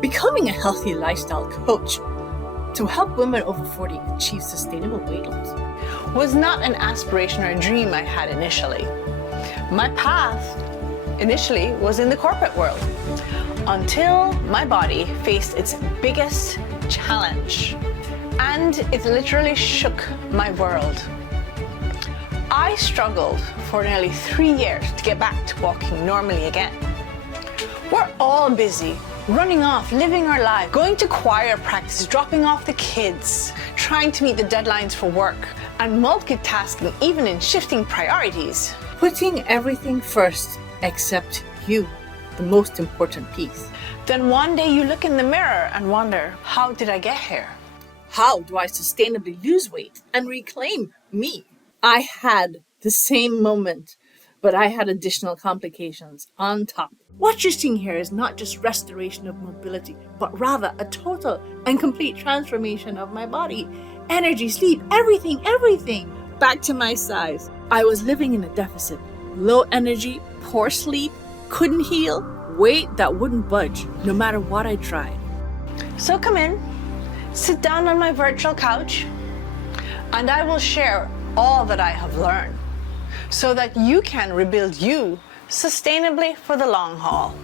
Becoming a healthy lifestyle coach to help women over 40 achieve sustainable weight loss was not an aspiration or a dream I had initially. My path initially was in the corporate world until my body faced its biggest challenge, and it literally shook my world. I struggled for nearly 3 years to get back to walking normally again. We're all busy, running off, living our life, going to choir practice, dropping off the kids, trying to meet the deadlines for work, and multitasking even in shifting priorities. putting everything first except you, the most important piece. Then one day you look in the mirror and wonder, how did I get here? How do I sustainably lose weight and reclaim me? I had the same moment, but I had additional complications on top. What you're seeing here is not just restoration of mobility, but rather a total and complete transformation of my body. Energy, sleep, everything. Back to my size. I was living in a deficit. Low energy, poor sleep, couldn't heal, weight that wouldn't budge no matter what I tried. So come in, sit down on my virtual couch, and I will share all that I have learned so that you can rebuild you sustainably for the long haul.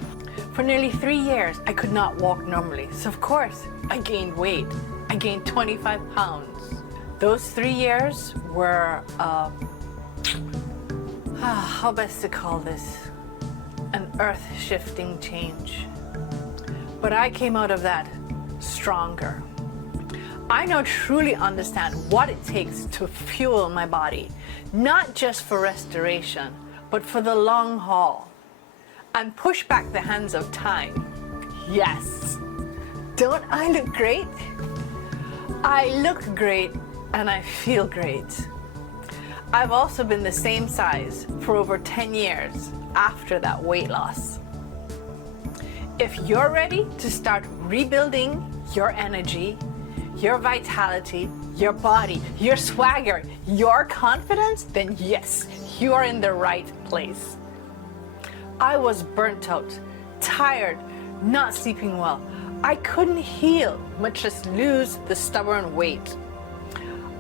For nearly 3 years, I could not walk normally. So of course, I gained weight. I gained 25 pounds. Those 3 years were, how best to call this? An earth-shifting change. But I came out of that stronger. I now truly understand what it takes to fuel my body, not just for restoration, but for the long haul, and push back the hands of time. Yes. Don't I look great? I look great and I feel great. I've also been the same size for over 10 years after that weight loss. If you're ready to start rebuilding your energy, your vitality, your body, your swagger, your confidence, then yes, you are in the right place. I was burnt out, tired, not sleeping well. I couldn't heal, much less lose the stubborn weight.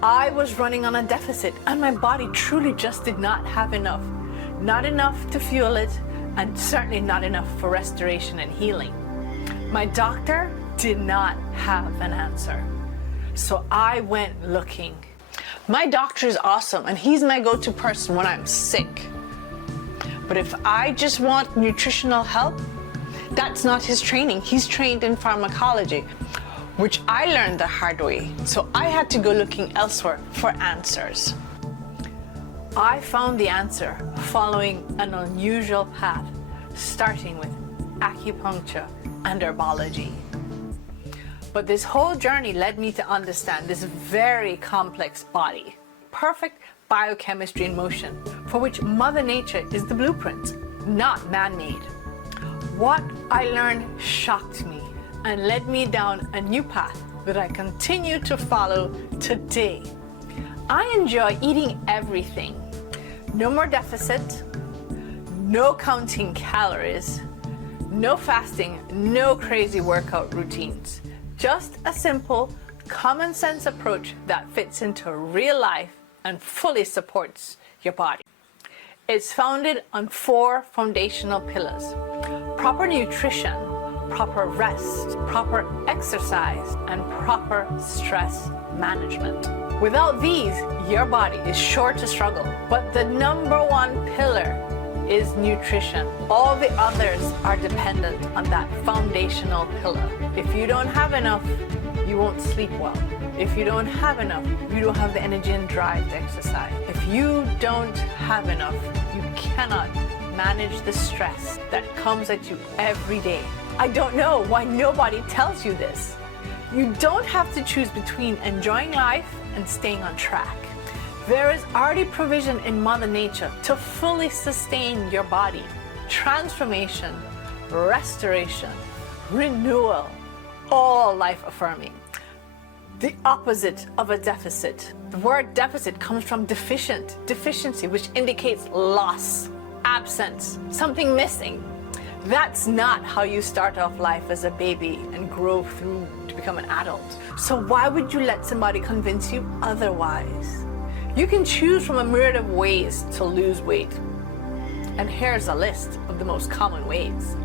I was running on a deficit and my body truly just did not have enough. Not enough to fuel it, and certainly not enough for restoration and healing. My doctor did not have an answer. So I went looking. My doctor is awesome and he's my go-to person when I'm sick. But if I just want nutritional help, that's not his training. He's trained in pharmacology, which I learned the hard way. So I had to go looking elsewhere for answers. I found the answer following an unusual path, starting with acupuncture and herbology. But this whole journey led me to understand this very complex body, perfect biochemistry in motion, for which Mother Nature is the blueprint, not man-made. What I learned shocked me and led me down a new path that I continue to follow today. I enjoy eating everything. No more deficit, no counting calories, no fasting, no crazy workout routines. Just a simple, common sense approach that fits into real life and fully supports your body. It's founded on 4 foundational pillars: proper nutrition, proper rest, proper exercise, and proper stress management. Without these, your body is sure to struggle. But the number 1 pillar is nutrition. All the others are dependent on that foundational pillar. If you don't have enough, you won't sleep well. If you don't have enough, you don't have the energy and drive to exercise. If you don't have enough, you cannot manage the stress that comes at you every day. I don't know why nobody tells you this. You don't have to choose between enjoying life and staying on track. There is already provision in Mother Nature to fully sustain your body. Transformation, restoration, renewal, all life-affirming. The opposite of a deficit. The word deficit comes from deficiency, which indicates loss, absence, something missing. That's not how you start off life as a baby and grow through to become an adult. So why would you let somebody convince you otherwise? You can choose from a myriad of ways to lose weight. And here's a list of the most common ways,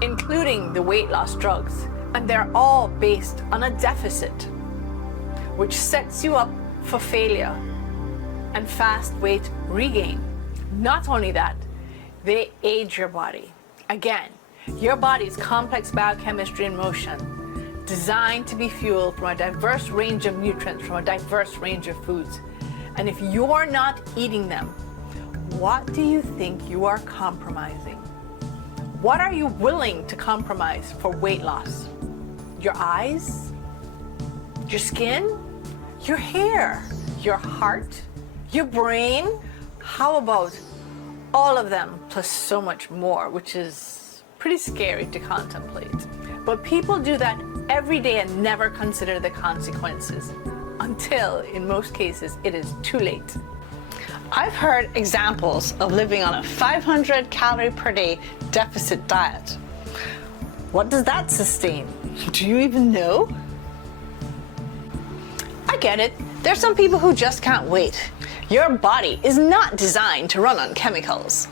including the weight loss drugs. And they're all based on a deficit, which sets you up for failure and fast weight regain. Not only that, they age your body. Again, your body's complex biochemistry in motion, designed to be fueled from a diverse range of nutrients, from a diverse range of foods. And if you're not eating them, what do you think you are compromising? What are you willing to compromise for weight loss? Your eyes? Your skin? Your hair? Your heart? Your brain? How about all of them plus so much more, which is pretty scary to contemplate. But people do that every day and never consider the consequences until, in most cases, it is too late. I've heard examples of living on a 500 calorie per day deficit diet. What does that sustain? Do you even know? I get it. There's some people who just can't wait. Your body is not designed to run on chemicals.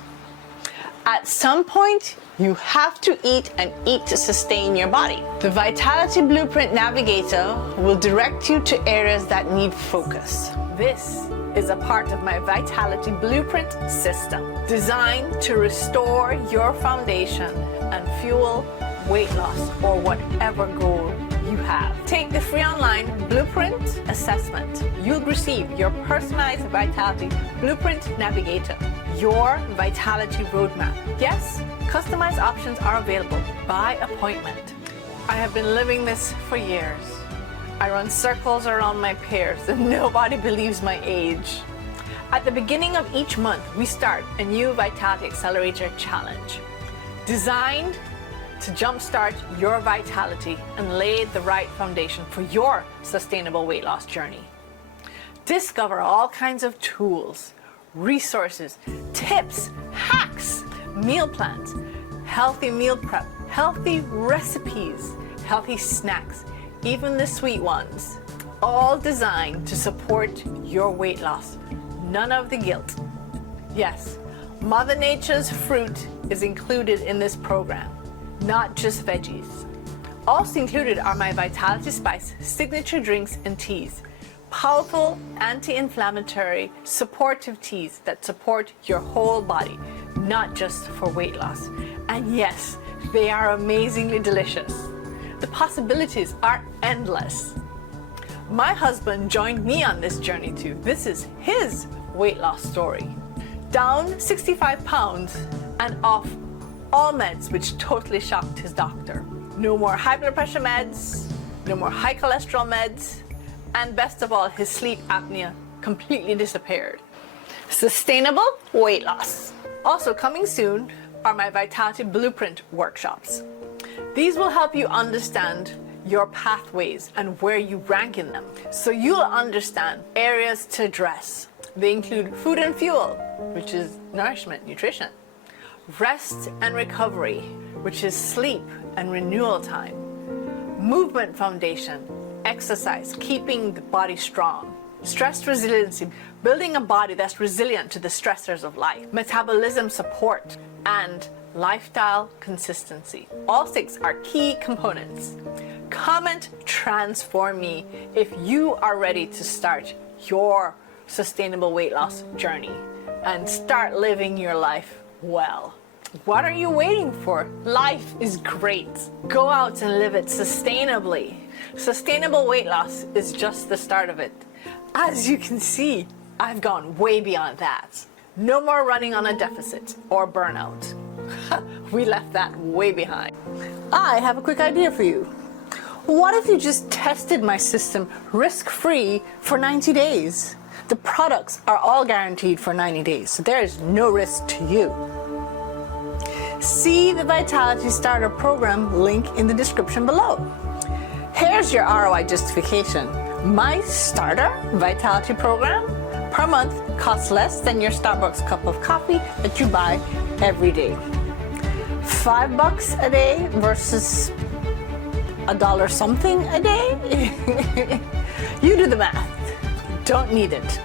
At some point, you have to eat and eat to sustain your body. The Vitality Blueprint Navigator will direct you to areas that need focus. This is a part of my Vitality Blueprint system, designed to restore your foundation and fuel weight loss or whatever goal you have. Take the free online Blueprint Assessment. You'll receive your personalized Vitality Blueprint Navigator, your Vitality Roadmap. Yes, customized options are available by appointment. I have been living this for years. I run circles around my peers and nobody believes my age. At the beginning of each month, we start a new Vitality Accelerator Challenge, designed to jumpstart your vitality and lay the right foundation for your sustainable weight loss journey. Discover all kinds of tools, resources, tips, hacks, meal plans, healthy meal prep, healthy recipes, healthy snacks, even the sweet ones, all designed to support your weight loss. None of the guilt. Yes, Mother Nature's fruit is included in this program, not just veggies. Also included are my Vitality Spice signature drinks and teas, powerful anti-inflammatory supportive teas that support your whole body, not just for weight loss. And yes, they are amazingly delicious. The possibilities are endless. My husband joined me on this journey too. This is his weight loss story. Down 65 pounds and off all meds, which totally shocked his doctor. No more high blood pressure meds, no more high cholesterol meds, and best of all, his sleep apnea completely disappeared. Sustainable weight loss. Also coming soon are my Vitality Blueprint workshops. These will help you understand your pathways and where you rank in them, so you'll understand areas to address. They include food and fuel, which is nourishment, nutrition, rest and recovery, which is sleep and renewal time, movement foundation, exercise, keeping the body strong, stress resiliency, building a body that's resilient to the stressors of life, metabolism support, and lifestyle consistency. All 6 are key components. Comment Transform Me if you are ready to start your sustainable weight loss journey and start living your life well. What are you waiting for? Life is great. Go out and live it sustainably. Sustainable weight loss is just the start of it. As you can see, I've gone way beyond that. No more running on a deficit or burnout. We left that way behind. I have a quick idea for you. What if you just tested my system risk-free for 90 days? The products are all guaranteed for 90 days, so there is no risk to you. See the Vitality Starter Program link in the description below. Here's your ROI justification. My starter Vitality Program per month costs less than your Starbucks cup of coffee that you buy every day. $5 a day versus $1 something a day? You do the math. Don't need it.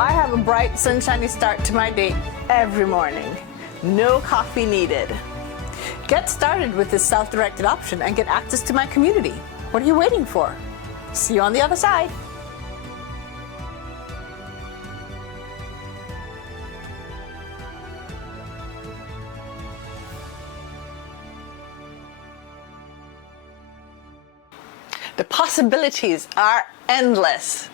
I have a bright, sunshiny start to my day every morning. No coffee needed. Get started with this self-directed option and get access to my community. What are you waiting for? See you on the other side. The possibilities are endless.